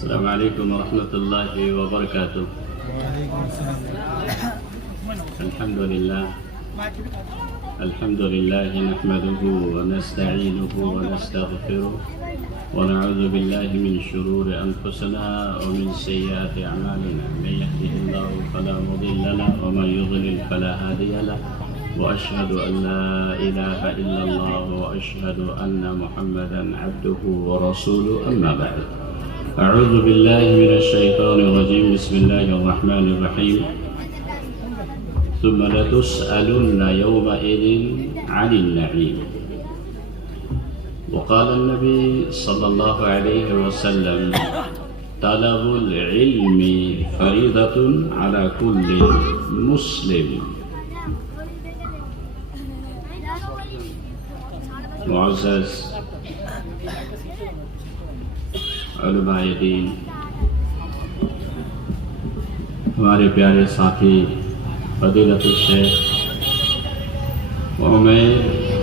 السلام علیکم ورحمۃ اللہ وبرکاتہ. الحمد لله نحمده ونستعينه ونستغفره ونعوذ بالله من شرور أنفسنا ومن سيئات أعمالنا. من يهده الله فلا مضل له ومن يضلل فلا هادي له وأشهد أن لا إله إلا الله وأشهد أن محمدا عبده ورسوله. أما بعد، أعوذ بالله من الشيطان الرجيم. بسم الله الرحمن الرحيم. ثم لتسألن يومئذ عن النعيم. وقال النبي صلى الله عليه وسلم: طلب العلم فريضة على كل مسلم. معزز علماء دین، ہمارے پیارے ساتھی فضیلت الشیخ عمیر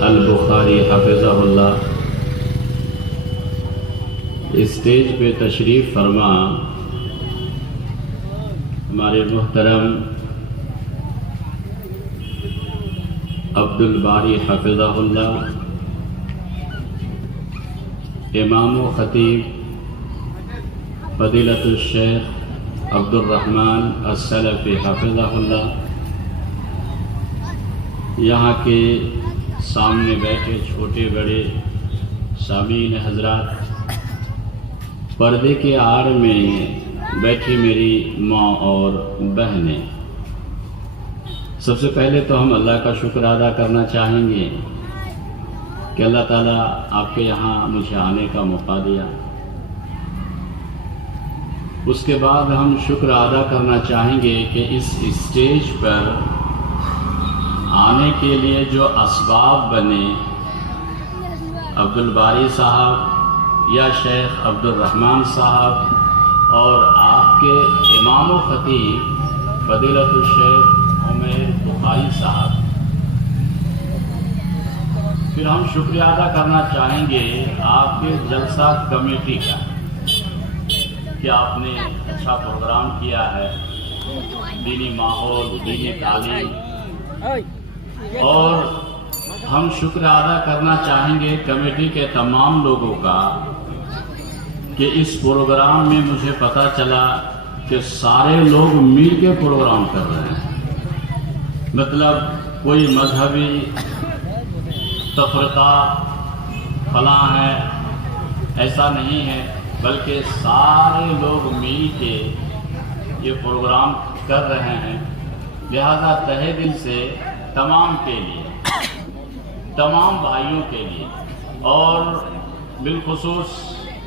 البخاری حفظہ اللہ اسٹیج پہ تشریف فرما، ہمارے محترم عبدالباری حفظہ اللہ امام و خطیب فضیلت الشیخ عبدالرحمن السلفی حفظہ اللہ، یہاں کے سامنے بیٹھے چھوٹے بڑے سامعین حضرات، پردے کے آڑ میں بیٹھی میری ماں اور بہنیں، سب سے پہلے تو ہم اللہ کا شکر ادا کرنا چاہیں گے کہ اللہ تعالیٰ آپ کے یہاں مجھے آنے کا موقع دیا. اس کے بعد ہم شکر ادا کرنا چاہیں گے کہ اس اسٹیج پر آنے کے لیے جو اسباب بنے، عبدالباری صاحب یا شیخ عبدالرحمن صاحب اور آپ کے امام و خطیب فضیلت الشیخ عمیر بخاری صاحب، پھر ہم شکریہ ادا کرنا چاہیں گے آپ کے جلسہ کمیٹی کا کہ آپ نے اچھا پروگرام کیا ہے، دینی ماحول، دینی تعلیم. اور ہم شکر ادا کرنا چاہیں گے کمیٹی کے تمام لوگوں کا کہ اس پروگرام میں مجھے پتہ چلا کہ سارے لوگ مل کے پروگرام کر رہے ہیں. مطلب کوئی مذہبی تفرقہ فلاں ہے ایسا نہیں ہے، بلکہ سارے لوگ مل کے یہ پروگرام کر رہے ہیں. لہذا تہہ دل سے تمام کے لیے، تمام بھائیوں کے لیے، اور بالخصوص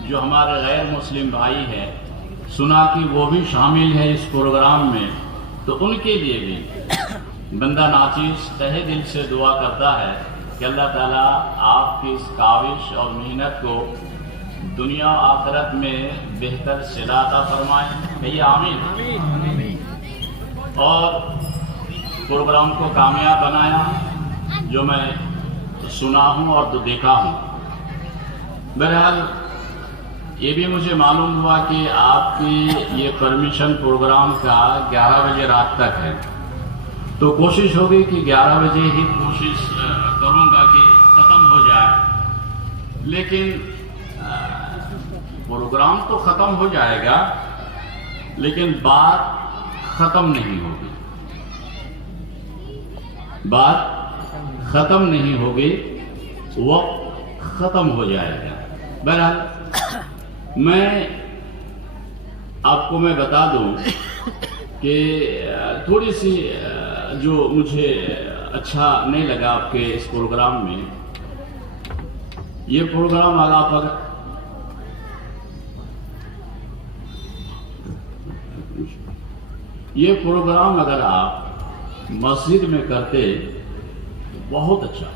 جو ہمارے غیر مسلم بھائی ہیں، سنا کہ وہ بھی شامل ہے اس پروگرام میں، تو ان کے لیے بھی بندہ ناچیز تہہ دل سے دعا کرتا ہے کہ اللہ تعالیٰ آپ کی اس کاوش اور محنت کو دنیا و آخرت میں بہتر صلہ عطا فرمائے. کہیے آمین. اور پروگرام کو کامیاب بنایا، جو میں سنا ہوں اور تو دیکھا ہوں. بہرحال یہ بھی مجھے معلوم ہوا کہ آپ کی یہ پرمیشن پروگرام کا 11 بجے رات تک ہے، تو کوشش ہوگی کہ 11 بجے ہی کوشش کروں گا کہ ختم ہو جائے. لیکن پروگرام تو ختم ہو جائے گا، لیکن بات ختم نہیں ہوگی، بات ختم نہیں ہوگی، وقت ختم ہو جائے گا. بہرحال میں آپ کو بتا دوں کہ تھوڑی سی جو مجھے اچھا نہیں لگا آپ کے اس پروگرام میں، یہ پروگرام یہ پروگرام اگر آپ مسجد میں کرتے تو بہت اچھا،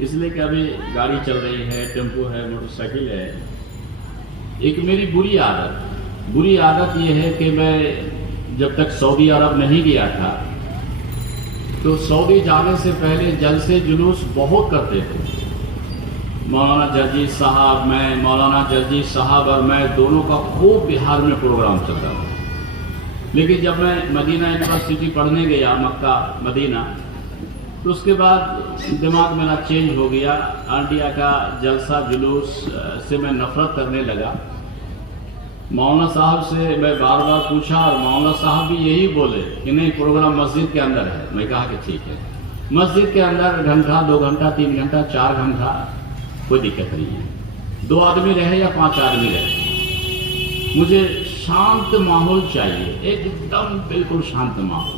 اس لیے کہ ابھی گاڑی چل رہی ہے، ٹیمپو ہے، موٹر سائیکل ہے. ایک میری بری عادت یہ ہے کہ میں جب تک سعودی عرب نہیں گیا تھا تو سعودی جانے سے پہلے جلسے جلوس بہت کرتے تھے. مولانا جرجی صاحب، میں مولانا جرجی صاحب اور میں دونوں کا خوب بہار میں پروگرام چلتا تھا. لیکن جب میں مدینہ یونیورسٹی پڑھنے گیا، مکہ مدینہ، تو اس کے بعد دماغ میرا چینج ہو گیا. انڈیا کا جلسہ جلوس سے میں نفرت کرنے لگا. مولانا صاحب سے میں بار بار پوچھا اور مولانا صاحب بھی یہی بولے کہ نہیں، پروگرام مسجد کے اندر ہے. میں کہا کہ ٹھیک ہے، مسجد کے اندر گھنٹہ، 2 گھنٹہ، 3 گھنٹہ، 4 گھنٹہ کوئی دقت نہیں ہے. 2 آدمی رہے یا 5 آدمی رہے، مجھے شانت ماحول چاہیے، ایک دم بالکل شانت ماحول.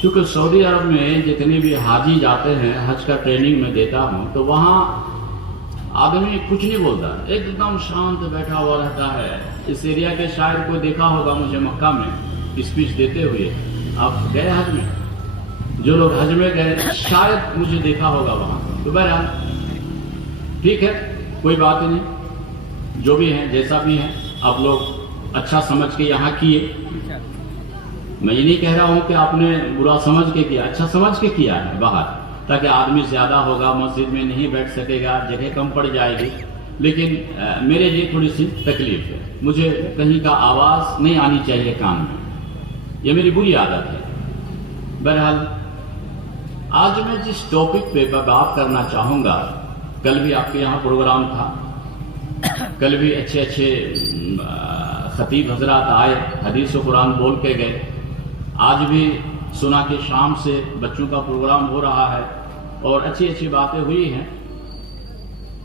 کیونکہ سعودی عرب میں جتنے بھی حاجی جاتے ہیں، حج کا ٹریننگ میں دیتا ہوں، تو وہاں آدمی کچھ نہیں بولتا، ایک دم شانت بیٹھا ہوا رہتا ہے. اس ایریا کے شاعر کو دیکھا ہوگا مجھے مکہ میں اسپیچ دیتے ہوئے. آپ گئے حج میں؟ جو لوگ حج میں گئے شاید مجھے دیکھا ہوگا وہاں. تو بہرحال ٹھیک ہے، کوئی بات نہیں، جو بھی ہیں جیسا بھی ہیں آپ لوگ اچھا سمجھ کے یہاں کیے. میں یہ نہیں کہہ رہا ہوں کہ آپ نے برا سمجھ کے کیا، اچھا سمجھ کے کیا ہے باہر، تاکہ آدمی زیادہ ہوگا، مسجد میں نہیں بیٹھ سکے گا، جگہ کم پڑ جائے گی. لیکن میرے لیے تھوڑی سی تکلیف ہے، مجھے کہیں کا آواز نہیں آنی چاہیے کان میں، یہ میری بری عادت ہے. بہرحال آج میں جس ٹاپک پہ بات کرنا چاہوں گا، کل بھی آپ کے یہاں پروگرام تھا، کل بھی اچھے خطیب حضرات آئے، حدیث و قرآن بول کے گئے. آج بھی سنا کہ شام سے بچوں کا پروگرام ہو رہا ہے اور اچھی باتیں ہوئی ہیں.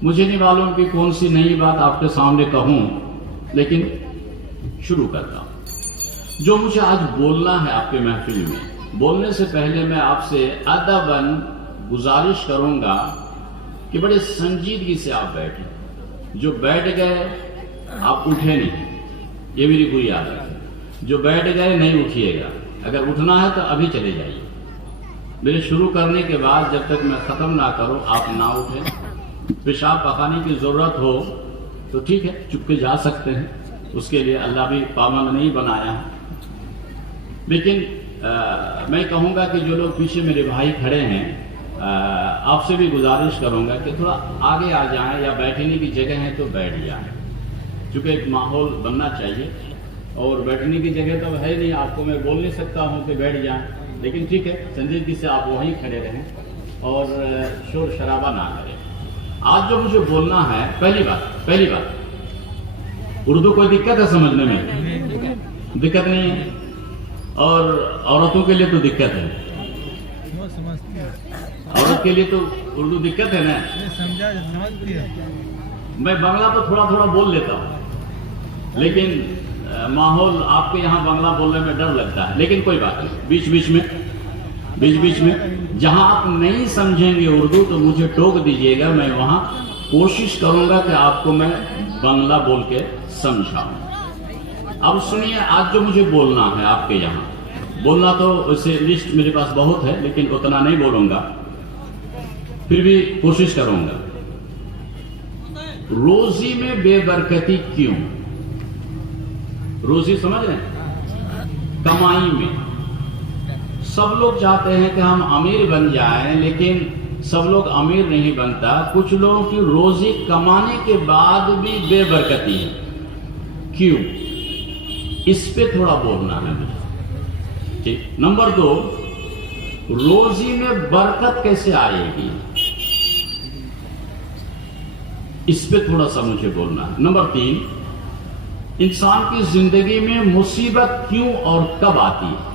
مجھے نہیں معلوم کہ کون سی نئی بات آپ کے سامنے کہوں، لیکن شروع کرتا ہوں. جو مجھے آج بولنا ہے آپ کے محفل میں، بولنے سے پہلے میں آپ سے ادباً گزارش کروں گا کہ بڑے سنجیدگی سے آپ بیٹھیں. جو بیٹھ گئے آپ اٹھے نہیں، یہ میری بری عادت ہے. جو بیٹھ گئے نہیں اٹھیے گا، اگر اٹھنا ہے تو ابھی چلے جائیے. میرے شروع کرنے کے بعد جب تک میں ختم نہ کروں آپ نہ اٹھیں. پیشاب پخانے کی ضرورت ہو تو ٹھیک ہے، چپ کے جا سکتے ہیں، اس کے لیے اللہ بھی پابند نہیں بنایا ہے. لیکن میں کہوں گا کہ جو لوگ پیچھے میرے بھائی کھڑے ہیں، آپ سے بھی گزارش کروں گا کہ تھوڑا آگے آ جائیں، یا بیٹھنے کی جگہ ہے تو بیٹھ جائیں، چونکہ ایک ماحول بننا چاہیے. اور بیٹھنے کی جگہ تو ہے نہیں، آپ کو میں بول نہیں سکتا ہوں کہ بیٹھ جائیں، لیکن ٹھیک ہے، سنجیدگی سے آپ وہیں کھڑے رہیں اور شور شرابہ نہ کریں. آج جو مجھے بولنا ہے، پہلی بات اردو کوئی دقت ہے سمجھنے میں؟ دقت نہیں ہے، اور عورتوں کے لیے تو دقت ہے. عورت کے لیے تو اردو دقت ہے نا. میں بنگلہ تو تھوڑا بول لیتا ہوں، لیکن ماحول آپ کے یہاں بنگلہ بولنے میں ڈر لگتا ہے. لیکن کوئی بات نہیں، بیچ میں جہاں آپ نہیں سمجھیں گے اردو تو مجھے ٹوک دیجئے گا، میں وہاں کوشش کروں گا کہ آپ کو میں بنگلہ بول کے سمجھاؤں. اب سنیے، آج جو مجھے بولنا ہے آپ کے یہاں، بولنا تو اسے لسٹ میرے پاس بہت ہے، لیکن اتنا نہیں بولوں گا، پھر بھی کوشش کروں گا. روزی میں بے برکتی کیوں؟ روزی سمجھ رہے ہیں؟ کمائی میں. سب لوگ چاہتے ہیں کہ ہم امیر بن جائیں، لیکن سب لوگ امیر نہیں بنتا. کچھ لوگوں کی روزی کمانے کے بعد بھی بے برکتی ہے. کیوں؟ اس پہ تھوڑا بولنا ہے مجھے. ٹھیک. نمبر 2، روزی میں برکت کیسے آئے گی، اس پہ تھوڑا سا مجھے بولنا ہے. نمبر 3، انسان کی زندگی میں مصیبت کیوں اور کب آتی ہے؟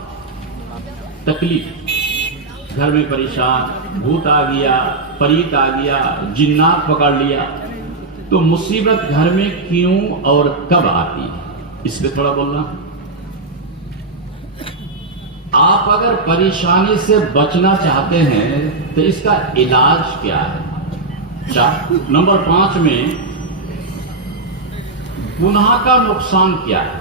تکلیف، گھر میں پریشان، بھوت آ گیا، پریت آ گیا، جنات پکڑ لیا، تو مصیبت گھر میں کیوں اور کب آتی ہے، اس پہ تھوڑا بولنا. آپ اگر پریشانی سے بچنا چاہتے ہیں تو اس کا علاج کیا ہے؟ نمبر 5 میں، گناہ کا نقصان کیا ہے؟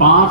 5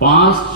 5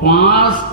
5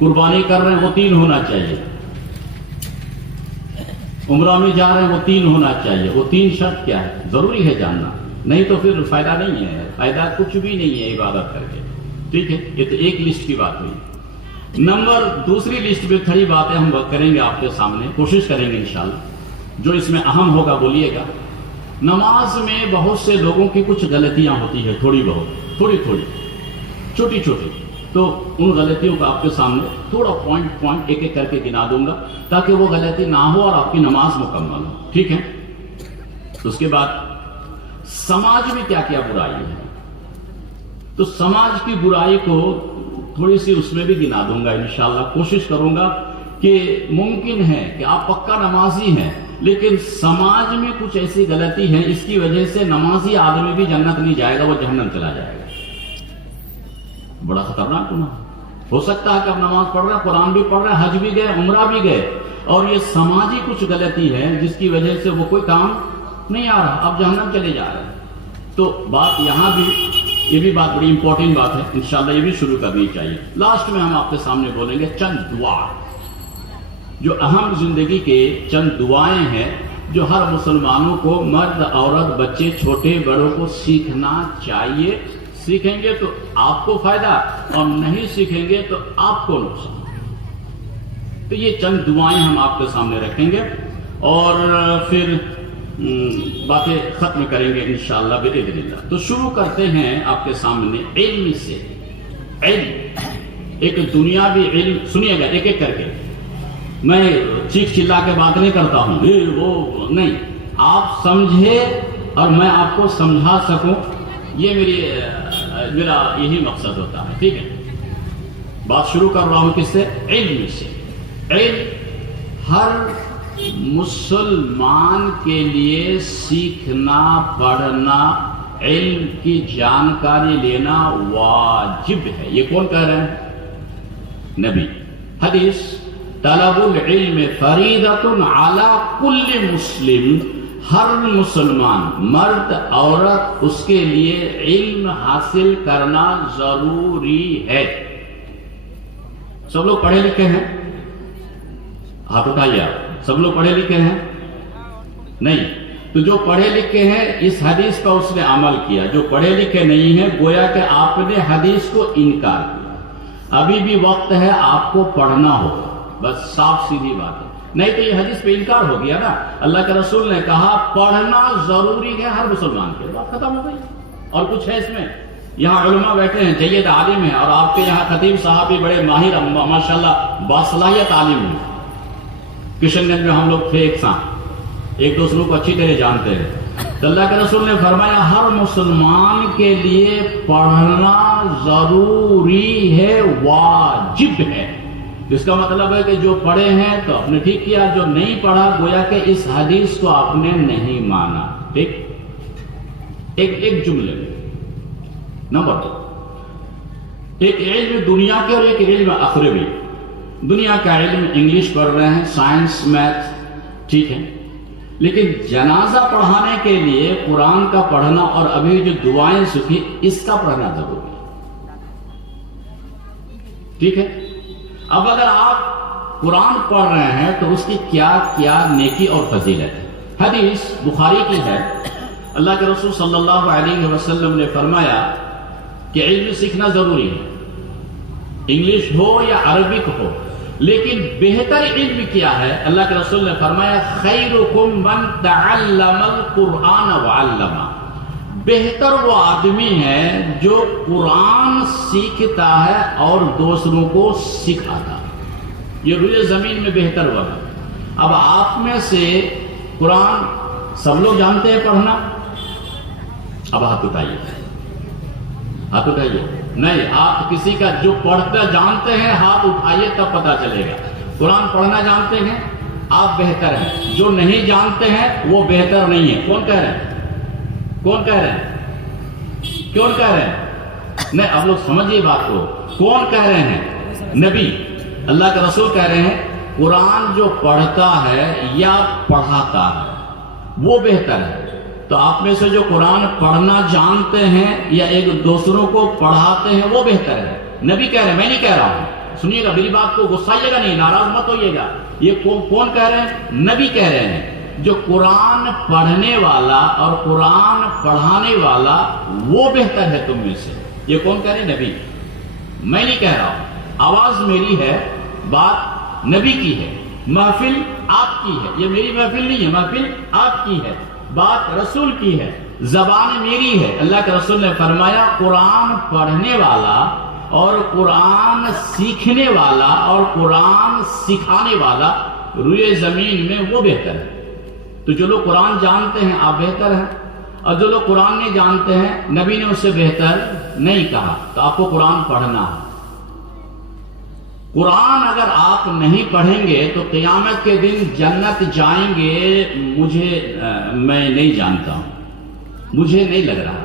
قربانی کر رہے ہیں وہ 3 ہونا چاہیے، عمرہ میں جا رہے ہیں وہ 3 ہونا چاہیے. وہ 3 شرط کیا ہے ضروری ہے جاننا، نہیں تو پھر فائدہ نہیں ہے، فائدہ کچھ بھی نہیں ہے عبادت کر کے. ٹھیک ہے، یہ تو ایک لسٹ کی بات ہوئی. دوسری لسٹ میں کھڑی باتیں ہم کریں گے آپ کے سامنے، کوشش کریں گے انشاءاللہ. جو اس میں اہم ہوگا بولیے گا. نماز میں بہت سے لوگوں کی کچھ غلطیاں ہوتی ہے، تھوڑی چھوٹی چھوٹی. تو ان غلطیوں کو آپ کے سامنے تھوڑا پوائنٹ ایک ایک کر کے گنا دوں گا تاکہ وہ غلطی نہ ہو اور آپ کی نماز مکمل ہو. ٹھیک ہے. اس کے بعد سماج میں کیا کیا برائی ہے، تو سماج کی برائی کو تھوڑی سی اس میں بھی گنا دوں گا انشاءاللہ. کوشش کروں گا کہ ممکن ہے کہ آپ پکا نمازی ہیں لیکن سماج میں کچھ ایسی غلطی ہے اس کی وجہ سے نمازی آدمی بھی جنت نہیں جائے گا، وہ جہنم چلا جائے گا. بڑا خطرناک گناہ. ہو سکتا ہے کہ آپ نماز پڑھ رہے ہیں، قرآن بھی پڑھ رہے ہیں، حج بھی گئے، عمرہ بھی گئے، اور یہ سماجی کچھ غلطی ہے جس کی وجہ سے وہ کوئی کام نہیں آ رہا، آپ جہنم چلے جا رہے ہیں. تو بات یہاں بھی، یہ بھی بات بڑی امپورٹنٹ بات ہے، انشاءاللہ یہ بھی شروع کرنی چاہیے. لاسٹ میں ہم آپ کے سامنے بولیں گے چند دعا، جو اہم زندگی کے چند دعائیں ہیں جو ہر مسلمانوں کو، مرد عورت بچے چھوٹے بڑوں کو سیکھنا چاہیے. سیکھیں گے تو آپ کو فائدہ اور نہیں سیکھیں گے تو آپ کو نقصان. تو یہ چند دعائیں ہم آپ کے سامنے رکھیں گے اور پھر باتیں ختم کریں گے انشاءاللہ باذن اللہ. تو شروع کرتے ہیں آپ کے سامنے علم سے. علم ایک دنیاوی علم، سنیے گا ایک ایک کر کے. میں چیخ چلا کے بات نہیں کرتا ہوں، وہ نہیں، آپ سمجھے اور میں آپ کو سمجھا سکوں، یہ میرا یہی مقصد ہوتا ہے. ٹھیک ہے. بات شروع کر رہا ہوں کس سے؟ علم سے. علم ہر مسلمان کے لیے سیکھنا، پڑھنا، علم کی جانکاری لینا واجب ہے. یہ کون کہہ رہے ہیں؟ نبی. حدیث طلب العلم فریضۃ علی کل مسلم، ہر مسلمان مرد عورت اس کے لیے علم حاصل کرنا ضروری ہے. سب لوگ پڑھے لکھے ہیں؟ ہاتھ اٹھائیے. آپ سب لوگ پڑھے لکھے ہیں؟ نہیں. تو جو پڑھے لکھے ہیں اس حدیث کا اس نے عمل کیا، جو پڑھے لکھے نہیں ہیں گویا کہ آپ نے حدیث کو انکار کیا. ابھی بھی وقت ہے، آپ کو پڑھنا ہوگا، بس صاف سیدھی بات ہے. نہیں تو یہ حدیث پہ انکار ہو گیا نا. اللہ کے رسول نے کہا پڑھنا ضروری ہے ہر مسلمان کے، بات ختم ہو گئی. اور کچھ ہے اس میں؟ یہاں علماء بیٹھے ہیں، جید عالم ہیں، اور آپ کے یہاں خطیب صاحب بھی بڑے ماہر، ماشاءاللہ باصلاحیت عالم ہیں. کشن گنج میں ہم لوگ تھے ایک ساتھ، ایک دوسروں کو اچھی طرح جانتے ہیں. تو اللہ کے رسول نے فرمایا ہر مسلمان کے لیے پڑھنا ضروری ہے، واجب ہے. اس کا مطلب ہے کہ جو پڑھے ہیں تو آپ نے ٹھیک کیا، جو نہیں پڑھا گویا کہ اس حدیث کو آپ نے نہیں مانا. ٹھیک. ایک جملے میں. نمبر 2، ایک علم دنیا کے اور ایک علم اخروی. دنیا کا علم انگلش پڑھ رہے ہیں، سائنس، میتھ، ٹھیک ہے، لیکن جنازہ پڑھانے کے لیے قرآن کا پڑھنا اور ابھی جو دعائیں سیکھی اس کا پڑھنا ضروری ہے. ٹھیک ہے. اب اگر آپ قرآن پڑھ رہے ہیں تو اس کی کیا کیا نیکی اور فضیلت ہے. حدیث بخاری کی ہے، اللہ کے رسول صلی اللہ علیہ وسلم نے فرمایا کہ علم سیکھنا ضروری ہے، انگلش ہو یا عربک ہو، لیکن بہتر علم کیا ہے؟ اللہ کے رسول نے فرمایا خیرکم من تعلم القرآن وعلمہ. بہتر وہ آدمی ہے جو قرآن سیکھتا ہے اور دوسروں کو سکھاتا. یہ روئے زمین میں بہتر ہوا ہے. اب آپ میں سے قرآن سب لوگ جانتے ہیں پڑھنا؟ اب ہاتھ اٹھائیے. ہاتھ اٹھائیے. نہیں، آپ کسی کا جو پڑھتا جانتے ہیں ہاتھ اٹھائیے تب پتا چلے گا. قرآن پڑھنا جانتے ہیں آپ بہتر ہیں، جو نہیں جانتے ہیں وہ بہتر نہیں ہے. کون کہہ رہے ہیں؟ کون کہہ رہے ہیں؟ کون کہہ رہے ہیں؟ نہیں، آپ لوگ سمجھیے بات کو. کون کہہ رہے ہیں؟ نبی. اللہ کے رسول کہہ رہے ہیں قرآن جو پڑھتا ہے یا پڑھاتا ہے وہ بہتر ہے. تو آپ میں سے جو قرآن پڑھنا جانتے ہیں یا ایک دوسروں کو پڑھاتے ہیں وہ بہتر ہے. نبی کہہ رہے ہیں، میں نہیں کہہ رہا ہوں. سنیے گا، میری بات کو غصائیے گا نہیں، ناراض مت ہوئیے گا. یہ کون کہہ رہے ہیں؟ نبی کہہ رہے ہیں. جو قرآن پڑھنے والا اور قرآن پڑھانے والا وہ بہتر ہے تم میں سے. یہ کون کہہ رہے ہیں؟ نبی. میں نہیں کہہ رہا ہوں، آواز میری ہے، بات نبی کی ہے، محفل آپ کی ہے. یہ میری محفل نہیں ہے، محفل آپ کی ہے، بات رسول کی ہے، زبان میری ہے. اللہ کے رسول نے فرمایا قرآن پڑھنے والا اور قرآن سیکھنے والا اور قرآن سکھانے والا روئے زمین میں وہ بہتر ہے. تو جو لوگ قرآن جانتے ہیں آپ بہتر ہیں، اور جو لوگ قرآن نہیں جانتے ہیں نبی نے اس سے بہتر نہیں کہا. تو آپ کو قرآن پڑھنا ہے. قرآن اگر آپ نہیں پڑھیں گے تو قیامت کے دن جنت جائیں گے میں نہیں جانتا ہوں، مجھے نہیں لگ رہا،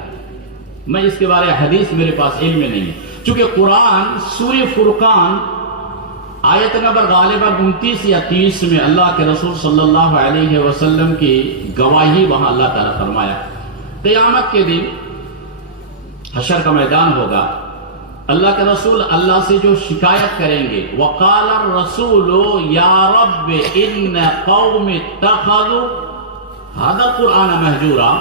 میں اس کے بارے حدیث میرے پاس علم میں نہیں ہے. چونکہ قرآن سورہ فرقان آیت نمبر غالباً 29 یا 30 میں اللہ کے رسول صلی اللہ علیہ وسلم کی گواہی وہاں اللہ تعالیٰ فرمایا. قیامت کے دن حشر کا میدان ہوگا، اللہ کے رسول اللہ سے جو شکایت کریں گے، وقال الرسول یا رب ان قوم اتخذوا هذا القرآن مہجورا.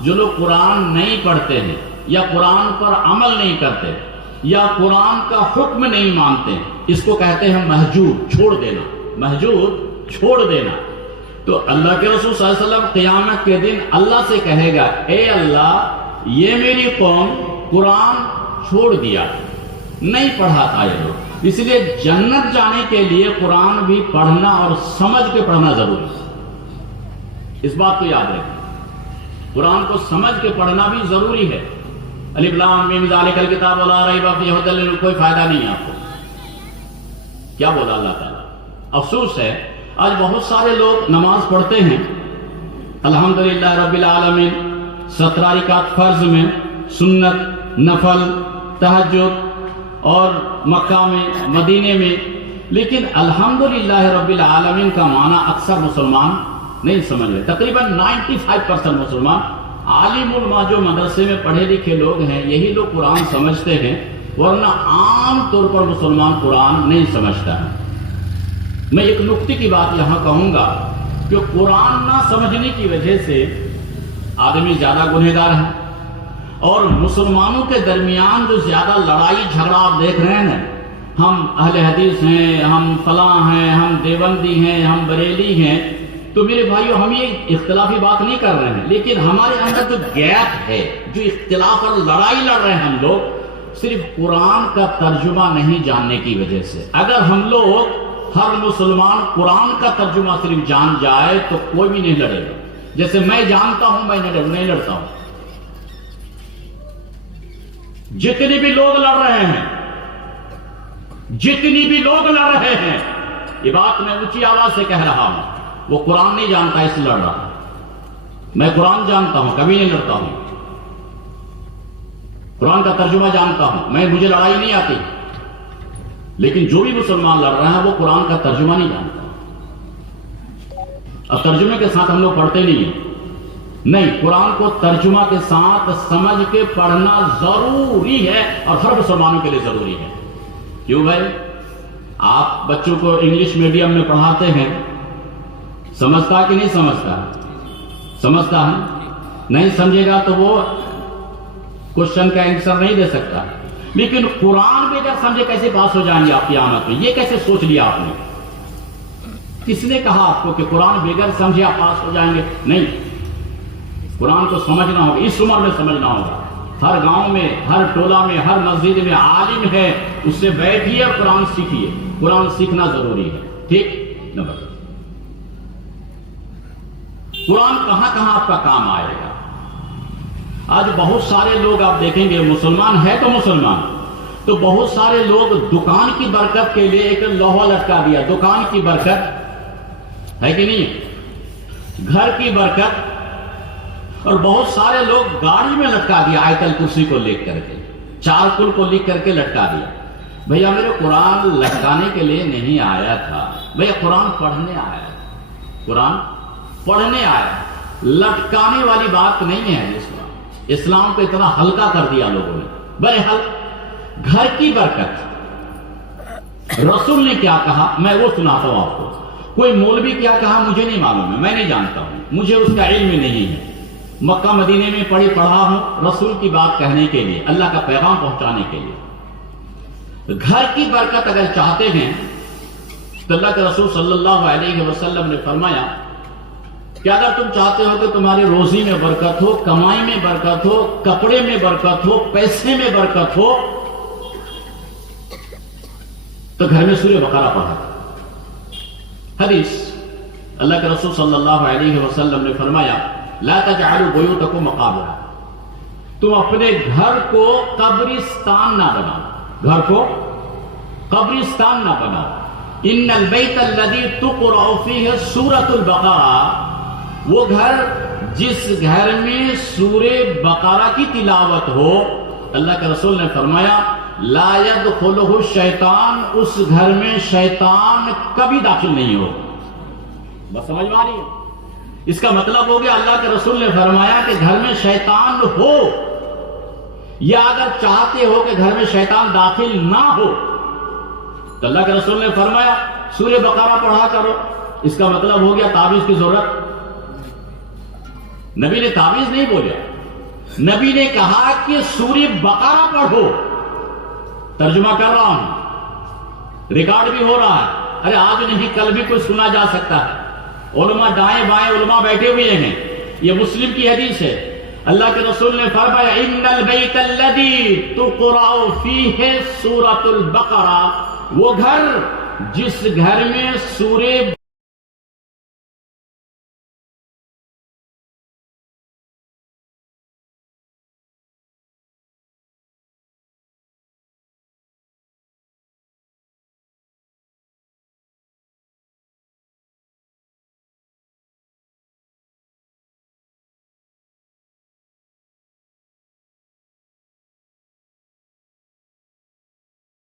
جو لوگ قرآن نہیں پڑھتے ہیں یا قرآن پر عمل نہیں کرتے یا قرآن کا حکم نہیں مانتے، اس کو کہتے ہیں مہجور، چھوڑ دینا، مہجور چھوڑ دینا. تو اللہ کے رسول صلی اللہ علیہ وسلم قیامت کے دن اللہ سے کہے گا، اے اللہ یہ میری قوم قرآن چھوڑ دیا، نہیں پڑھا تھا یہ لوگ. اس لیے جنت جانے کے لیے قرآن بھی پڑھنا اور سمجھ کے پڑھنا ضروری ہے. اس بات کو یاد رکھیں، قرآن کو سمجھ کے پڑھنا بھی ضروری ہے. الف لام میم ذالک الکتاب لا ریب فیہ ھدی للمتقین، کوئی فائدہ نہیں ہے آپ کو. کیا بولا اللہ تعالیٰ؟ افسوس ہے آج بہت سارے لوگ نماز پڑھتے ہیں الحمدللہ رب العالمین، 17 رکعت فرض میں، سنت، نفل، تہجد اور مکہ میں، مدینے میں، لیکن الحمدللہ رب العالمین کا معنی اکثر مسلمان نہیں سمجھ رہے. تقریباً 95% مسلمان عالم علماء جو مدرسے میں پڑھے لکھے لوگ ہیں یہی لوگ قرآن سمجھتے ہیں، ورنہ عام طور پر مسلمان قرآن نہیں سمجھتا ہے. میں ایک نکتے کی بات یہاں کہوں گا کہ قرآن نہ سمجھنے کی وجہ سے آدمی زیادہ گنہگار ہیں، اور مسلمانوں کے درمیان جو زیادہ لڑائی جھگڑا آپ دیکھ رہے ہیں، ہم اہل حدیث ہیں، ہم فلاں ہیں، ہم دیوبندی ہیں، ہم بریلی ہیں، تو میرے بھائیو ہم یہ اختلافی بات نہیں کر رہے ہیں، لیکن ہمارے اندر جو گیپ ہے، جو اختلاف اور لڑائی لڑ رہے ہیں ہم لوگ، صرف قرآن کا ترجمہ نہیں جاننے کی وجہ سے. اگر ہم لوگ ہر مسلمان قرآن کا ترجمہ صرف جان جائے تو کوئی بھی نہیں لڑے گا. جیسے میں جانتا ہوں میں نہیں لڑتا ہوں. جتنی بھی لوگ لڑ رہے ہیں، جتنی بھی لوگ لڑ رہے ہیں، یہ بات میں اونچی آواز سے کہہ رہا ہوں، وہ قرآن نہیں جانتا اس لڑ رہا. میں قرآن جانتا ہوں، کبھی نہیں لڑتا ہوں. قرآن کا ترجمہ جانتا ہوں، مجھے لڑائی نہیں آتی. لیکن جو بھی مسلمان لڑ رہا ہے وہ قرآن کا ترجمہ نہیں جانتا. اب ترجمے کے ساتھ ہم لوگ پڑھتے نہیں ہیں. نہیں، قرآن کو ترجمہ کے ساتھ سمجھ کے پڑھنا ضروری ہے، اور ہر مسلمانوں کے لیے ضروری ہے. کیوں بھائی؟ آپ بچوں کو انگلش میڈیم میں پڑھاتے ہیں، سمجھتا کہ نہیں سمجھتا؟ سمجھتا ہے. نہیں سمجھے گا تو وہ کوشچن کا آنسر نہیں دے سکتا. لیکن قرآن بھی اگر سمجھے کیسے پاس ہو جائیں گے آپ کی آمد میں؟ یہ کیسے سوچ لیا آپ نے؟ کس نے کہا آپ کو کہ قرآن بغیر سمجھے آپ پاس ہو جائیں گے؟ نہیں، قرآن کو سمجھنا ہوگا، اس عمر میں سمجھنا ہوگا. ہر گاؤں میں، ہر ٹولہ میں، ہر مسجد میں عالم ہے، اس سے بیٹھیے اور قرآن سیکھیے. قرآن سیکھنا ضروری ہے. ٹھیک نمبر. قرآن کہاں کہاں آپ کا کام آئے گا؟ آج بہت سارے لوگ آپ دیکھیں گے، مسلمان ہے تو مسلمان، تو بہت سارے لوگ دکان کی برکت کے لیے ایک لوہا لٹکا دیا. دکان کی برکت ہے کہ نہیں؟ گھر کی برکت. اور بہت سارے لوگ گاڑی میں لٹکا دیا آیت الکرسی کو لکھ کر کے، 4 کل کو لکھ کر کے لٹکا دیا. بھیا میرے قرآن لٹکانے کے لیے نہیں آیا تھا، بھیا قرآن پڑھنے آیا. قرآن پڑھنے آیا، لٹکانے والی بات نہیں ہے. اسلام کو اتنا ہلکا کر دیا لوگوں نے. بہرحال گھر کی برکت، رسول نے کیا کہا میں وہ سناتا ہوں آپ کو. کوئی مولوی کیا کہا مجھے نہیں معلوم ہے، میں نہیں جانتا ہوں، مجھے اس کا علم نہیں ہے. مکہ مدینے میں پڑھا ہوں رسول کی بات کہنے کے لیے، اللہ کا پیغام پہنچانے کے لیے. گھر کی برکت اگر چاہتے ہیں تو اللہ کے رسول صلی اللہ علیہ وسلم نے فرمایا کہ اگر تم چاہتے ہو کہ تمہاری روزی میں برکت ہو، کمائی میں برکت ہو، کپڑے میں برکت ہو، پیسے میں برکت ہو، تو گھر میں سورہ بقرہ پڑھا. حدیث اللہ کے رسول صلی اللہ علیہ وسلم نے فرمایا لا تجعلوا بیوتکم مقابر، تم اپنے گھر کو قبرستان نہ بناؤ، گھر کو قبرستان نہ بناؤ. ان البیت الذی تقرأ فیہ سورۃ البقرہ، وہ گھر جس گھر میں سورہ بقرہ کی تلاوت ہو، اللہ کے رسول نے فرمایا لا يدخلہ الشیطان، اس گھر میں شیطان کبھی داخل نہیں ہو. بس سمجھ میں آ رہی ہے؟ اس کا مطلب ہو گیا اللہ کے رسول نے فرمایا کہ گھر میں شیطان ہو، یا اگر چاہتے ہو کہ گھر میں شیطان داخل نہ ہو تو اللہ کے رسول نے فرمایا سورہ بقرہ پڑھا کرو. اس کا مطلب ہو گیا تعویذ کی ضرورت. نبی نے تعویذ نہیں بولے، نبی نے کہا کہ سورہ بقرہ پڑھو. ترجمہ کر رہا ہوں، ریکارڈ بھی ہو رہا ہے، ارے آج نہیں کل بھی کوئی سنا جا سکتا ہے. علماء دائیں بائیں علماء بیٹھے ہوئے ہیں. یہ مسلم کی حدیث ہے. اللہ کے رسول نے فرمایا ان البیت الذی تقرأ فیہ سورۃ البقرہ، وہ گھر جس گھر میں سورہ